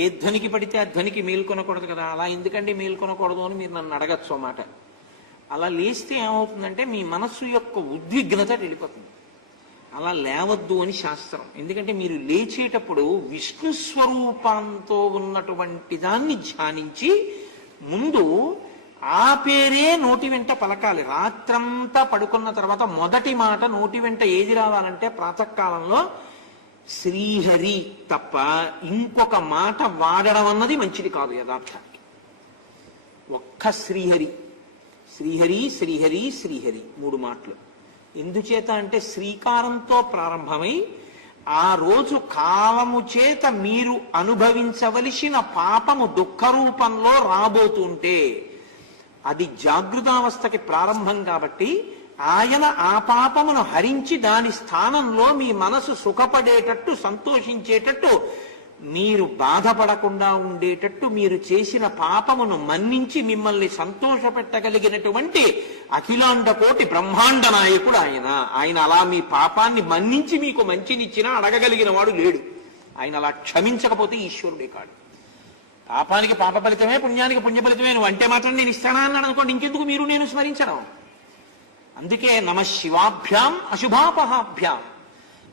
ఏ ధ్వనికి పడితే ఆ ధ్వనికి మేల్కొనకూడదు కదా. అలా ఎందుకండి మేల్కొనకూడదు అని మీరు నన్ను అడగచ్చు అన్నమాట. అలా లేస్తే ఏమవుతుందంటే మీ మనస్సు యొక్క ఉద్విగ్నత వెళ్ళిపోతుంది. అలా లేవద్దు అని శాస్త్రం. ఎందుకంటే మీరు లేచేటప్పుడు విష్ణు స్వరూపంతో ఉన్నటువంటి దాన్ని ధ్యానించి ముందు ఆ పేరే నోటి వెంట పలకాలి. రాత్రంతా పడుకున్న తర్వాత మొదటి మాట నోటి వెంట ఏది రావాలంటే ప్రాతకాలంలో శ్రీహరి తప్ప ఇంకొక మాట వాడడం అన్నది మంచిది కాదు యథార్థానికి. ఒక్క శ్రీహరి, శ్రీహరి, శ్రీహరి, శ్రీహరి 3 మాటలు. ఎందుచేత అంటే శ్రీకారంతో ప్రారంభమై ఆ రోజు కాలము చేత మీరు అనుభవించవలసిన పాపము దుఃఖ రూపంలో రాబోతుంటే అది జాగృతావస్థకి ప్రారంభం కాబట్టి ఆయన ఆ పాపమును హరించి దాని స్థానంలో మీ మనసు సుఖపడేటట్టు, సంతోషించేటట్టు, మీరు బాధపడకుండా ఉండేటట్టు మీరు చేసిన పాపమును మన్నించి మిమ్మల్ని సంతోషపెట్టగలిగినటువంటి అఖిలాండ కోటి బ్రహ్మాండ నాయకుడు ఆయన. ఆయన అలా మీ పాపాన్ని మన్నించి మీకు మంచినిచ్చినా అడగగలిగిన వాడు లేడు. ఆయన అలా క్షమించకపోతే ఈశ్వరుడే కాడు. పాపానికి పాప ఫలితమే, పుణ్యానికి పుణ్య ఫలితమే నువ్వు అంటే మాత్రం నేను ఇస్తానా అన్నాడు అనుకోండి, ఇంకెందుకు మీరు నేను స్మరించడం. అందుకే నమ శివాభ్యాం అశుభాపహాభ్యాం.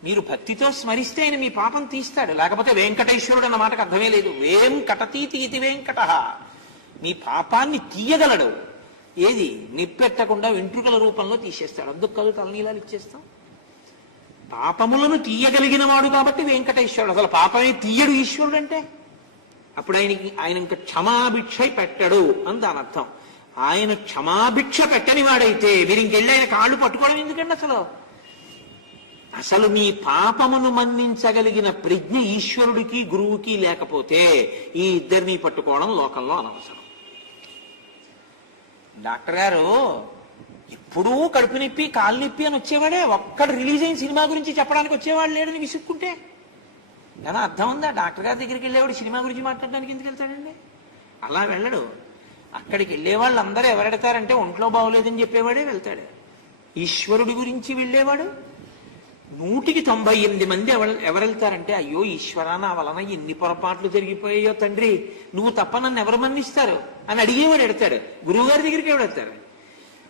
మీరు భక్తితో స్మరిస్తే ఆయన మీ పాపం తీస్తాడు. లేకపోతే వెంకటేశ్వరుడు అన్న మాటకు అర్థమే లేదు. వేం కటతీతి ఇది వెంకట. మీ పాపాన్ని తీయగలడు. ఏది నిప్పెట్టకుండా వెంట్రుకల రూపంలో తీసేస్తాడు. అందుకు కలు తలనీలాలు ఇచ్చేస్తాం. పాపములను తీయగలిగిన వాడు కాబట్టి వెంకటేశ్వరుడు. అసలు పాపమే తీయడు ఈశ్వరుడు అంటే. అప్పుడు ఆయన ఇంకా క్షమాభిక్ష పెట్టడు అని దాని అర్థం. ఆయన క్షమాభిక్ష పెట్టని వాడైతే మీరు ఇంకెళ్ళి ఆయన కాళ్ళు పట్టుకోవడం ఎందుకండి అసలు. అసలు మీ పాపమును మన్నించగలిగిన ప్రజ్ఞ ఈశ్వరుడికి గురువుకి లేకపోతే ఈ ఇద్దరిని పట్టుకోవడం లోకంలో అనవసరం. డాక్టర్ గారు ఎప్పుడూ కడుపు నొప్పి, కాలు నొప్పి అని వచ్చేవాడే, ఒక్కడు రిలీజ్ అయిన సినిమా గురించి చెప్పడానికి వచ్చేవాడు లేడని విసుక్కుంటే ఏమన్నా అర్థం ఉందా? డాక్టర్ గారి దగ్గరికి వెళ్ళేవాడు సినిమా గురించి మాట్లాడడానికి ఎందుకు వెళ్తాడండి? అలా వెళ్ళడు. అక్కడికి వెళ్ళే వాళ్ళందరూ ఎవరెడతారంటే ఒంట్లో బాగోలేదని చెప్పేవాడే వెళ్తాడు. ఈశ్వరుడి గురించి వెళ్ళేవాడు 198 మంది ఎవరెళ్తారంటే అయ్యో ఈశ్వరా నా వలన ఎన్ని పొరపాట్లు జరిగిపోయాయో తండ్రి, నువ్వు తప్ప నన్ను ఎవరు మన్నిస్తారు అని అడిగేవాడు ఎడతాడు. గురువు గారి దగ్గరికి ఎవడు వెళ్తాడు?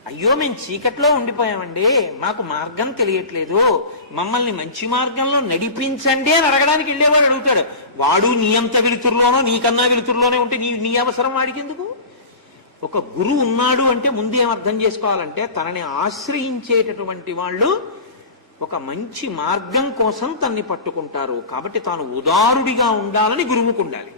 అయ్యో మేము చీకట్లో ఉండిపోయామండి, మాకు మార్గం తెలియట్లేదు, మమ్మల్ని మంచి మార్గంలో నడిపించండి అని అడగడానికి వెళ్ళేవాడు అడుగుతాడు. వాడు నీ అంత వెలుతురులోనో నీకన్నా వెలుతురులోనే ఉంటే నీ అవసరం వాడికి ఎందుకు? ఒక గురువు ఉన్నాడు అంటే ముందు ఏం అర్థం చేసుకోవాలంటే తనని ఆశ్రయించేటటువంటి వాళ్ళు ఒక మంచి మార్గం కోసం తన్ని పట్టుకుంటారు. కాబట్టి తాను ఉదారుడిగా ఉండాలని గురువుకు ఉండాలి.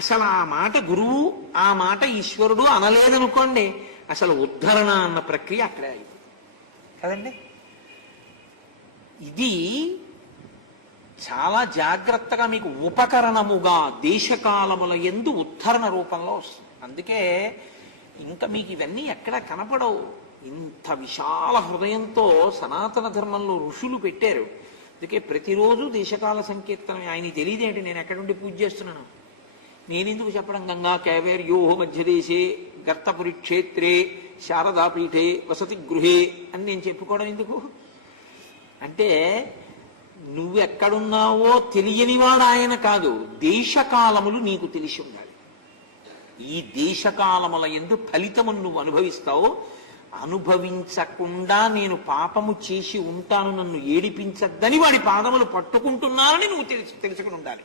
అసలు ఆ మాట గురువు, ఆ మాట ఈశ్వరుడు అనలేదనుకోండి, అసలు ఉద్ధరణ అన్న ప్రక్రియ అక్కడే అయిపోయింది కదండి. ఇది చాలా జాగ్రత్తగా మీకు ఉపకరణముగా దేశకాలముల యందు ఉద్ధరణ రూపంలో వస్తుంది. అందుకే ఇంకా మీకు ఇవన్నీ ఎక్కడ కనపడవు. ఇంత విశాల హృదయంతో సనాతన ధర్మంలో ఋషులు పెట్టారు. అందుకే ప్రతిరోజు దేశకాల సంకీర్తనం. ఆయన తెలియదేంటి నేను ఎక్కడుండి పూజ చేస్తున్నాను? నేనెందుకు చెప్పడం? గంగా కైవేర్యో మధ్యదేశే గర్తపురి క్షేత్రే శారదాపీఠే వసతి గృహే అని నేను చెప్పుకోవడం ఎందుకు? అంటే నువ్వెక్కడున్నావో తెలియనివాడు ఆయన కాదు, దేశకాలములు నీకు తెలిసి ఉండాలి. ఈ దేశకాలముల యందు ఫలితము నువ్వు అనుభవిస్తావు. అనుభవించకుండా నేను పాపము చేసి ఉంటాను, నన్ను ఏడిపించద్దని వాడి పాదములు పట్టుకుంటున్నానని నువ్వు తెలుసుకుని ఉండాలి.